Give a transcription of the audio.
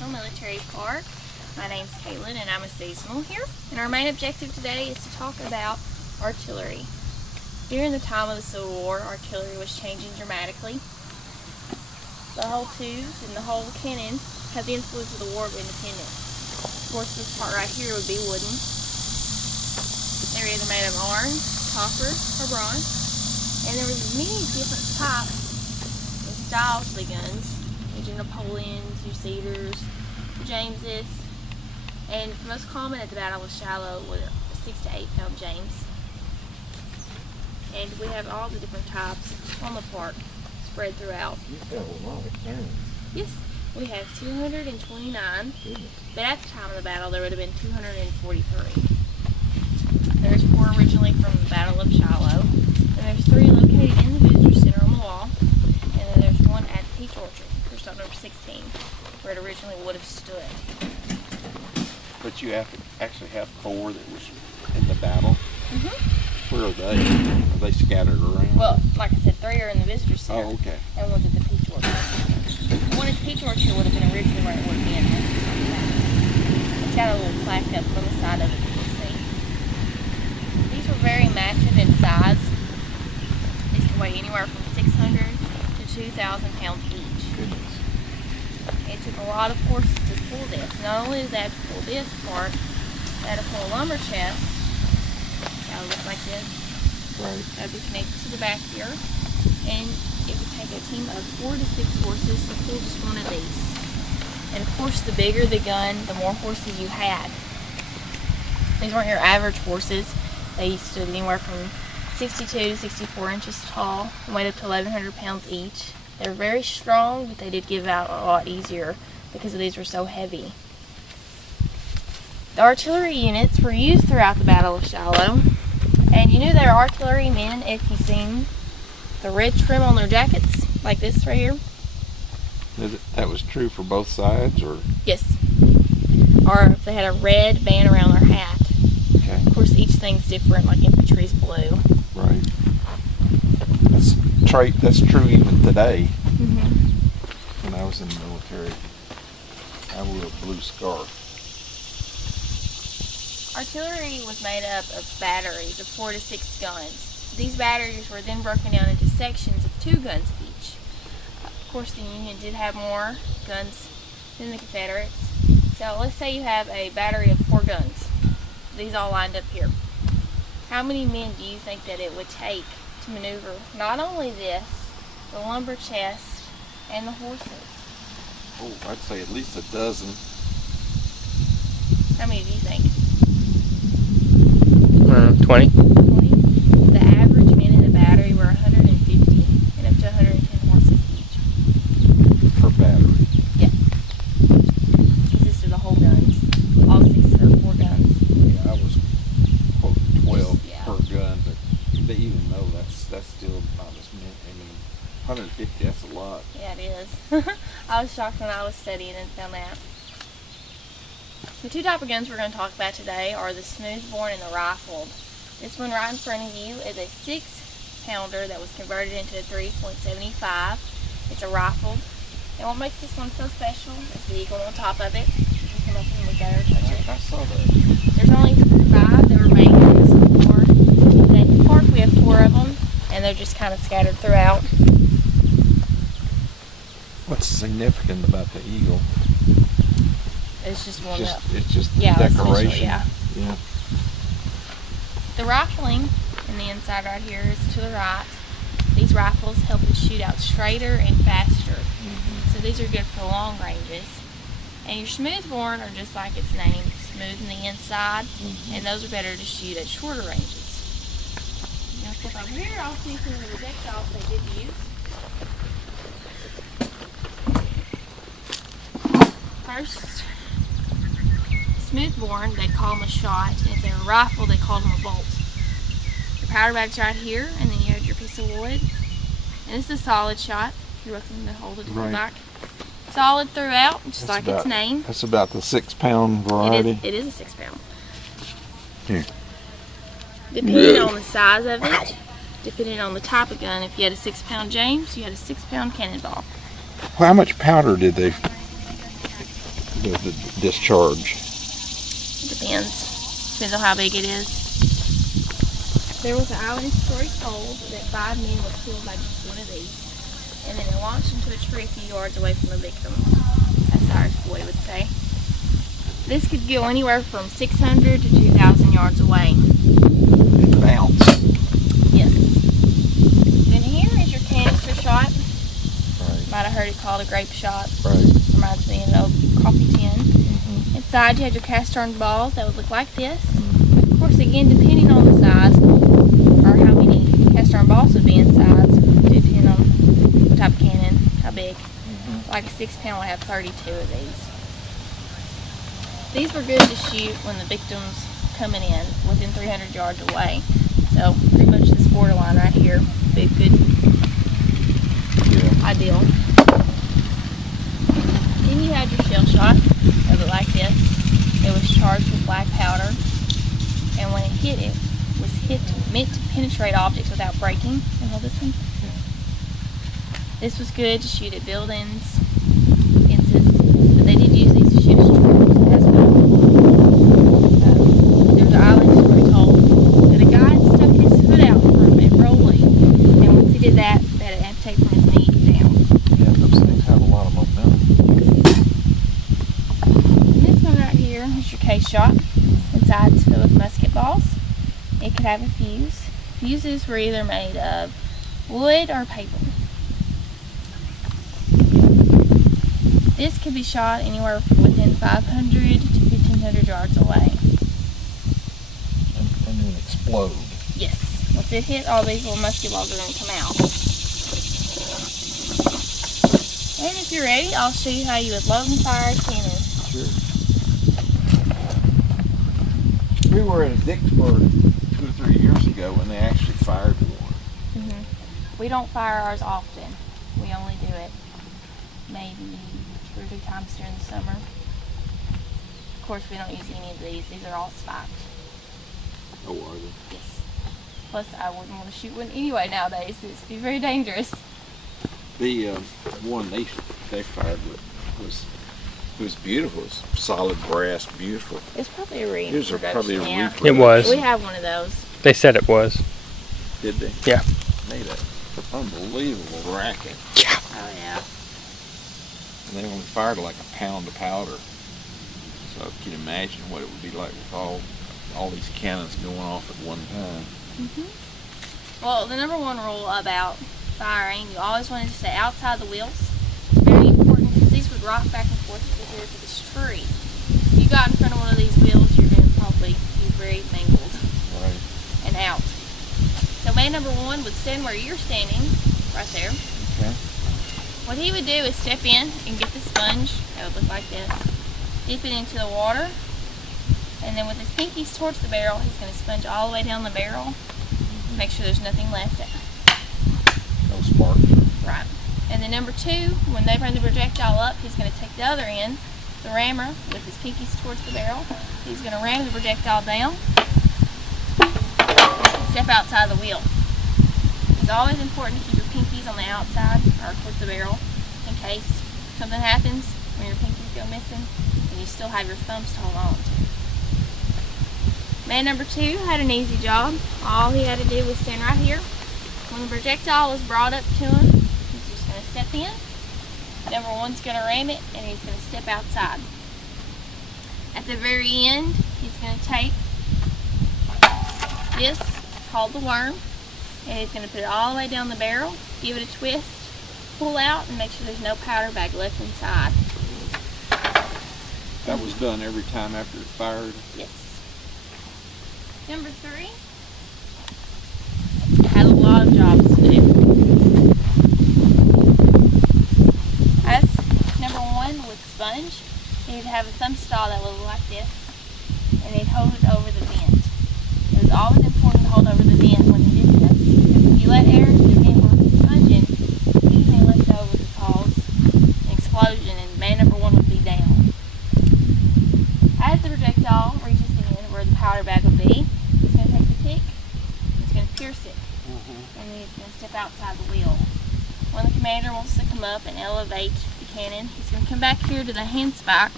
National Military Park. My name's Caitlin and I'm a seasonal here. And our main objective today is to talk about artillery. During the time of the Civil War, artillery was changing dramatically. The whole tubes and the whole cannon had the influence of the War of Independence. Of course, this part right here would be wooden. They're either made of iron, copper, or bronze. And there was many different types and styles of the guns. Your Napoleons, your Cedars, your Jameses. And the most common at the Battle of Shiloh was a 6 to 8 pound James. And we have all the different types on the park spread throughout. You have a lot of cannons. Yes, we have 229. But at the time of the battle, there would have been 243. There's 4 originally from the Battle of Shiloh. And there's 3 located in the visitor center on the wall. And then there's 1 at the Peach Orchard, stop number 16, where it originally would have stood. But you have to actually have 4 that was in the battle. Where are they? Are they scattered around? Well, like I said, 3 are in the visitor center. Oh, okay. And 1's at the Peach Orchard. The 1 at the Peach Orchard would have been originally where it would have been. It's got a little plaque up on the side of it, you can see. These were very massive in size. These can weigh anywhere from 600 to 2,000 pounds each. It took a lot of forces to pull this. Not only did they have to pull this part, they had to pull a lumber chest. That would look like this. Right. That would be connected to the back here. And it would take a team of 4 to 6 horses to pull just one of these. And of course, the bigger the gun, the more horses you had. These weren't your average horses. They stood anywhere from 62 to 64 inches tall and weighed up to 1,100 pounds each. They're very strong, but they did give out a lot easier because these were so heavy. The artillery units were used throughout the Battle of Shiloh, and you knew they were artillery men if you seen the red trim on their jackets, like this right here. That was true for both sides, or? Yes. Or if they had a red band around their hat. Okay. Of course, each thing's different, like infantry's blue. Right. That's true even today. When I was in the military, I wore a blue scarf. Artillery was made up of batteries of 4 to 6 guns. These batteries were then broken down into sections of 2 guns each. Of course, the Union did have more guns than the Confederates. So let's say you have a battery of 4 guns. These all lined up here. How many men do you think that it would take to maneuver not only this, the lumber chest, and the horses? Oh, I'd say at least a dozen. How many do you think? 20. 20? The average men in the battery were 150 and up to 110 horses each. Per battery? Yeah. Consisted of the whole guns. All 6 or 4 guns. Yeah, I was quoting 12 Yeah. per gun, but even though that's still not as many. I mean, 150, that's a lot. Yeah, it is. I was shocked when I was studying and found that. The 2 type of guns we're going to talk about today are the smoothbore and the rifled. This one right in front of you is a 6-pounder that was converted into a 3.75. It's a rifled. And what makes this one so special is the eagle on top of it. You can open and look at it or touch it. I saw that. There's only 5 that were made in this war. And at the park we have 4 of them, and they're just kind of scattered throughout. What's significant about the eagle? It's just one up. It's just Yeah, decoration. yeah. Yeah. The rifling in the inside right here is to the right. These rifles help us shoot out straighter and faster. So these are good for long ranges. And your smoothbore are just like its name, smooth in the inside, and those are better to shoot at shorter ranges. Now step over here, I'll see some of the projectiles they did use. First, smoothbore, they'd call them a shot, and if they were a rifle, they called them a bolt. Your powder bag's right here, and then you have your piece of wood. And this is a solid shot. You're looking to hold it to the back. Solid throughout, just like its name. That's about the 6-pound variety. It is a 6-pound. Here. Depending on the size of it, depending on the type of gun, if you had a 6-pound James, you had a 6-pound cannonball. Well, how much powder did they the discharge? Depends. Depends on how big it is. There was an eyewitness story told that 5 men were killed by just one of these, and then it launched into a tree a few yards away from the victim. As Irish boy would say. This could go anywhere from 600 to 2,000 yards away. It bounced. Yes. Then here is your canister shot. Right. Might have heard it called a grape shot. Right. Reminds me of an old coffee tin. Mm-hmm. Inside you had your cast iron balls that would look like this. Of course, again, depending on the size, or how many cast iron balls would be inside, depending on the type of cannon, how big. Mm-hmm. Like a 6-pound would have 32 of these. These were good to shoot when the victim's coming in within 300 yards away. So pretty much this borderline right here would be a good, ideal. Then you had your shell shot. It looked like this. It was charged with black powder, and when it hit, it was meant to penetrate objects without breaking. Can you hold this one? This was good to shoot at buildings, fences, but they did use these to shoot at troops as well. There's an island story told that a guy had stuck his foot out from it rolling, and once he did that, they had to amputate from his knee down. Yeah, those things have a lot of momentum. And this one right here is your case shot. Inside it's filled with musket balls. It could have a fuse. Fuses were either made of wood or paper. This could be shot anywhere from within 500 to 1,500 yards away. And then explode. Yes. Once it hit, all these little musket balls are going to come out. And if you're ready, I'll show you how you would load and fire a cannon. Sure. We were in Vicksburg 2 or 3 years ago when they actually fired one. Mm-hmm. We don't fire ours often. We only do it maybe 2 or 3 times during the summer. Of course, we don't use any of these. These are all spiked. Oh, are they? Yes. Plus, I wouldn't want to shoot one anyway nowadays. It's be very dangerous. The one they fired was beautiful. It was solid brass, beautiful. It's probably a It was probably a yeah. reproduction. It was. We have one of those. They said it was. Did they? Yeah. Made an unbelievable racket. Oh yeah. And they only fired like a pound of powder. So you can imagine what it would be like with all these cannons going off at one time. Mm-hmm. Well, the number one rule about firing, you always want to stay outside the wheels. It's very important because these would rock back and forth to here to this tree. If you got in front of one of these wheels, you're going to probably be very mangled Right. and out. So man number one would stand where you're standing, right there. Okay. What he would do is step in and get the sponge. That would look like this. Dip it into the water, and then with his pinkies towards the barrel, he's going to sponge all the way down the barrel. Make sure there's nothing left. No spark. Right. And then number two, when they bring the projectile up, he's going to take the other end, the rammer, with his pinkies towards the barrel. He's going to ram the projectile down and step outside the wheel. It's always important to keep your pinkies on the outside or towards the barrel in case something happens when your pinkies go missing and you still have your thumbs to hold on to. Man number two had an easy job. All he had to do was stand right here. When the projectile was brought up to him, he's just going to step in. Number one's going to ram it, and he's going to step outside. At the very end, he's going to take this, called the worm, and he's going to put it all the way down the barrel, give it a twist, pull out, and make sure there's no powder bag left inside. That was done every time after it fired. Yes. Number three had a lot of jobs to do. As number one with sponge, he'd have a thumb style that would look like this, and he'd hold it over the vent. It was always important to hold over the vent when he did this. If you let air into the vent where it's sponging, anything left over could cause an explosion, and man number one would be down. As the projectile reaches the end where the powder bag would be, he's going to take the pick, he's going to pierce it, and then he's going to step outside the wheel. When the commander wants to come up and elevate the cannon, he's going to come back here to the handspike